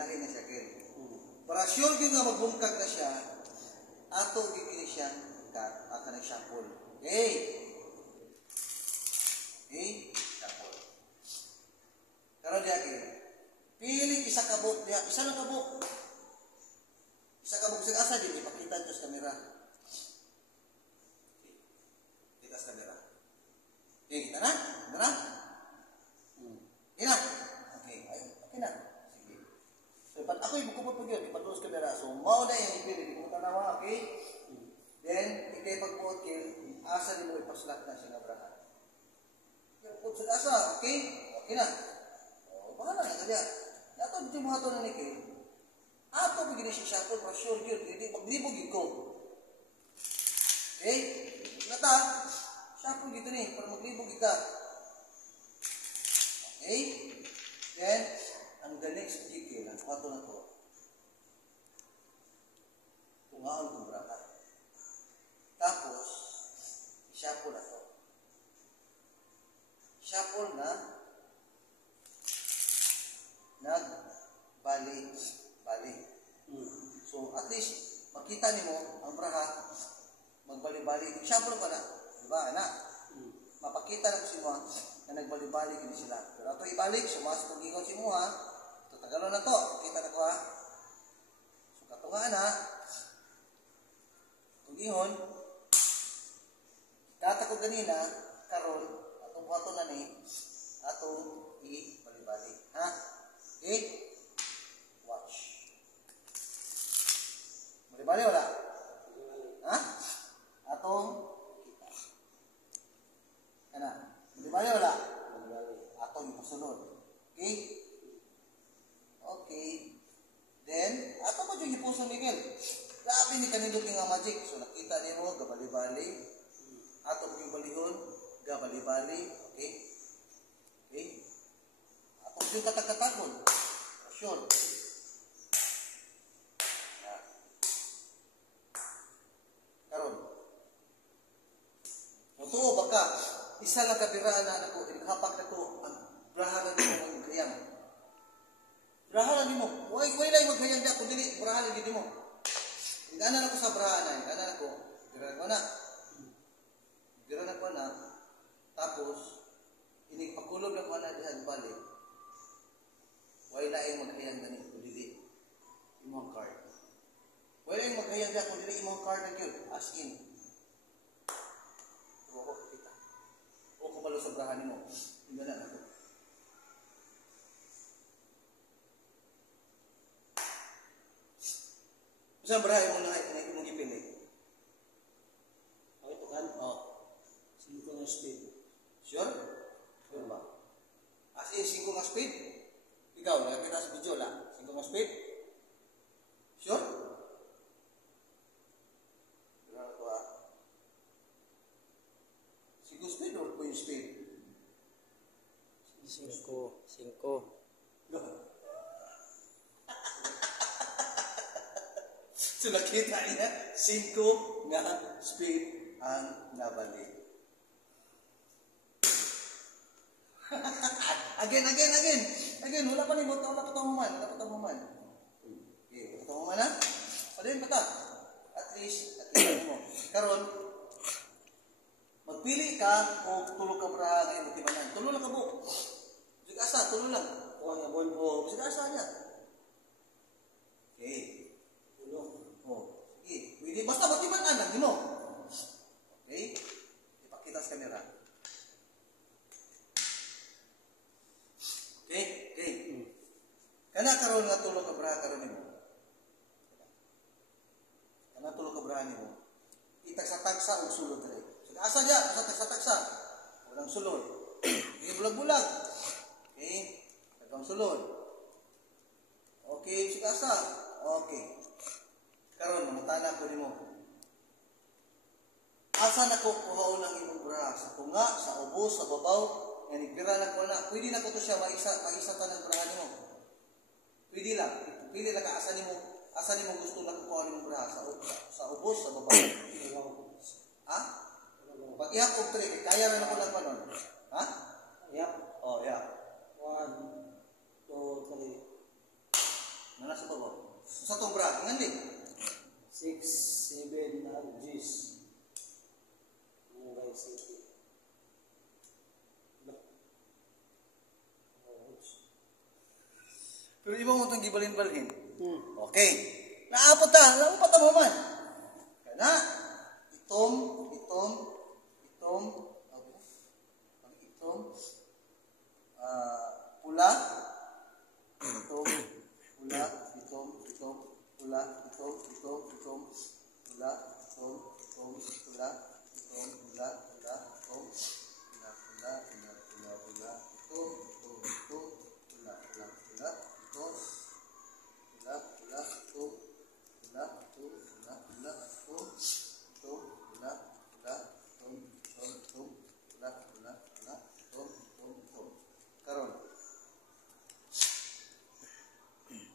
lain na siya kay. Para sure gyud nga magbungkag na siya, ato gikini siya kat aka nang shuffle. Okay? Okay? Shuffle. Karon diha kay. Pili isa ka book diha, isa lang ka book. Isa ka book sa asa di ipakita sa kamera. Kita sa kamera. Okay, kita na? Kita na? Ina. Okay, ay, okay na. Sige. So, pag ako'y bukupot po yun, ipatulos kamera. So, mao na yung ipili. Di mo tanawa, okay? Then, ikay pagbuot kayo, asa di mo ipaslat na siya nga brahan. Yung sa asa, okay? Okay na. O, bahala na, kaya. Ato, di mo hato na ni kayo. Ato, begini siya shuffle, para sure yun. Hindi, maglibog yun ko. Okay? Nata, shuffle dito ni, para maglibog yun ka. Okay? Then, ang the next jigil, ang kwato na to, tungaan kong braka. Tapos, shuffle na to. Shuffle na, nagbali. So, at least, makita ni mo, ang braha, magbali-bali. Shuffle pa na. Diba, anak? Mapakita na ko si mo, na nagbali-bali kini sila. Pero ato ibalik, sumasok kong ingon si mo ha. Ito, tagalon na to. Kita na ko ha. So, katungaan ha. Kung ingon, kata ko ganina, karon atong buhaton na ni, atong i-bali-bali. Ha? Okay? Watch. Bali-bali wala? Ha? Atong kita. Kana? Bali-bali wala? Atong ipasunod. Okay? Okay. Then, ato mo dyan ipuso Miguel. Grabe ni kanindot nga magic. So, nakita ni mo, gabali-bali. Ato mo yung balihon, gabali-bali. Okay? Okay? Ato mo yung katag-katagon. Sure. Karon. Totoo baka, isa lang kabiraan na ako, inhapak na ko, ang brahalan mo ang gayang. Brahalan mo. Why lang maghayang na, kung dili, brahalan din mo. Iganan ako sa brahalan, iganan ako, giran ako na, tapos, inipakulog na ko na dihan balik. Why lang maghayang na kung dili, imong card. Why lang maghayang na kung dili, imong card na yun, as in. Oo, kita. O kumalo sa brahalan mo. Iganan ako. Saan brahay mo na mong ipili? Ay, ito kan? Oo. Sige ko ng speed. Sure? Sure ba? As in, 5 nga speed? Ikaw, nakapita sa video lang. 5 nga speed? Sure? Sure ako ha? 5 speed or 2 speed? 5. So nakita niya, 5 nga speed ang nabali. Again. Wala pa ni mo, wala pa tamuman. Okay, tamuman na? Padayon pa ta. At least mo. Karon, magpili ka o tulog ka para ngayon magtibanan. Tulog lang ka po. Sige asa, tulog lang. O, nga bon po. Sige asa niya. Okay. Sige. Pwede. Basta magtibanan lang. Di mo. Okay? Ipakita sa kamera. Okay? Kana karon nga tulog ka braha karon nimo. Kana tulog ka braha nimo. Itagsa-tagsa og sulod diri. Sige asa dia, tagsa-tagsa. Walang sulod. Okay, bulag-bulag. Okay? Tagang sulod. Okay, sige asa. Okay. Karon mangutana ko nimo. Asa na ko kuhaon ang imong braha? Sa tunga, sa ubos, sa babaw, nga nigpira na ko na. Pwede na ko to siya maisa ta ng braha nimo. Pwede lang. Pili lang ka asa nimo gusto na kuha nimo braha sa ubos, sa babaw. Ha? Pag ihap og 3, kaya na ko lang panon. Ha? Yap. Oh, yeah. 1, 2, 3. Ano sa baba? Sa itong bra, ingan din. 6, 7 na G's. Ano guys, 7. Pero iba mo itong gibalin-balhin. Hmm. Okay. Naapot ta mo man. Kana, itom, pula, itom, pula, itom, pula, itom, pula, karon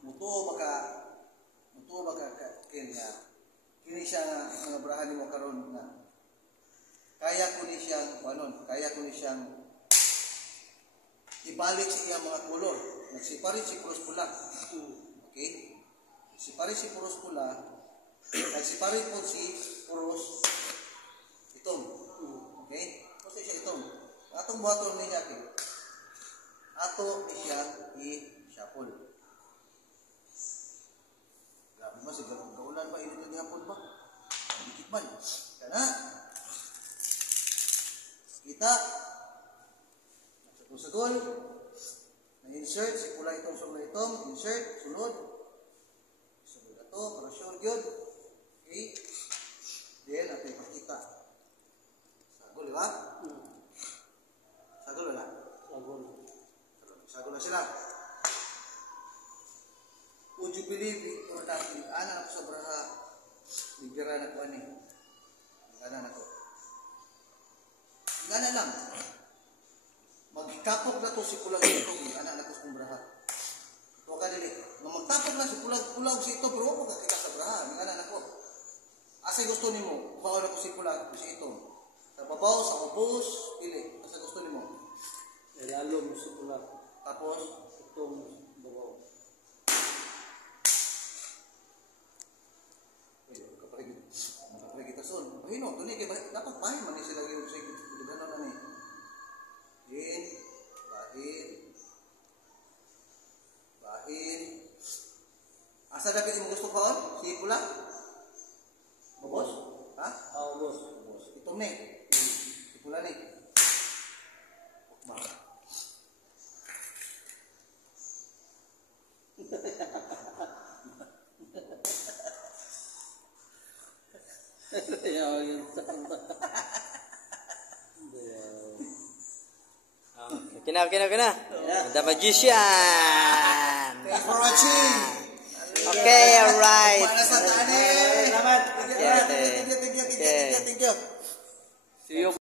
mutuo baka kini siya nga brahan nimo karon nga kaya ko ni siyang ibalik sa iyang mga kulor. Nagsipari si puros pula. Okay? Sipari si puros pula, nagsipari po si puros itom. Okay? Kasi siya itom. Atong buhaton ni natin. Ato siya i-shuffle. Grabe ba, siguro kaulan ba, init na hapon ba? Dikit man. Kana, kita, sagol, na-insert, si pula itong sunod itong, insert, sunod na to, para sure yun. Okay? Then, natin ipakita. Sagol, di ba? Sagol, wala? Sagol na sila. Would you believe it or not? Anak ako sa braha. Bigyan na ko ani. Anak ako. Gana lang. Magkapog na to si kulang ito. Anak ako sa braha. Huwag ka dili. Magtapog na si kulang si ito. Pero huwag ka kita sa braha. Anak ako. Asa gusto ni mo? Bawa na ko si kulang si ito. Sa babaw, sa ubos, pili. Asa gusto ni mo? Lalo mo sa pula. Tapos, Itong babaw. kapag kita son. Mahino, ito ni, dapat bahin man sila yung sige. Gano'n na ni. Bahin. Asa dapat mo gusto pa? Si pula? Bobos? Ha? Bos. Itong ni. Si pula ni. Ukma. Kena. The Magician. Thanks for watching. Okay, alright. Para sa tani. Salamat. Thank you. See you.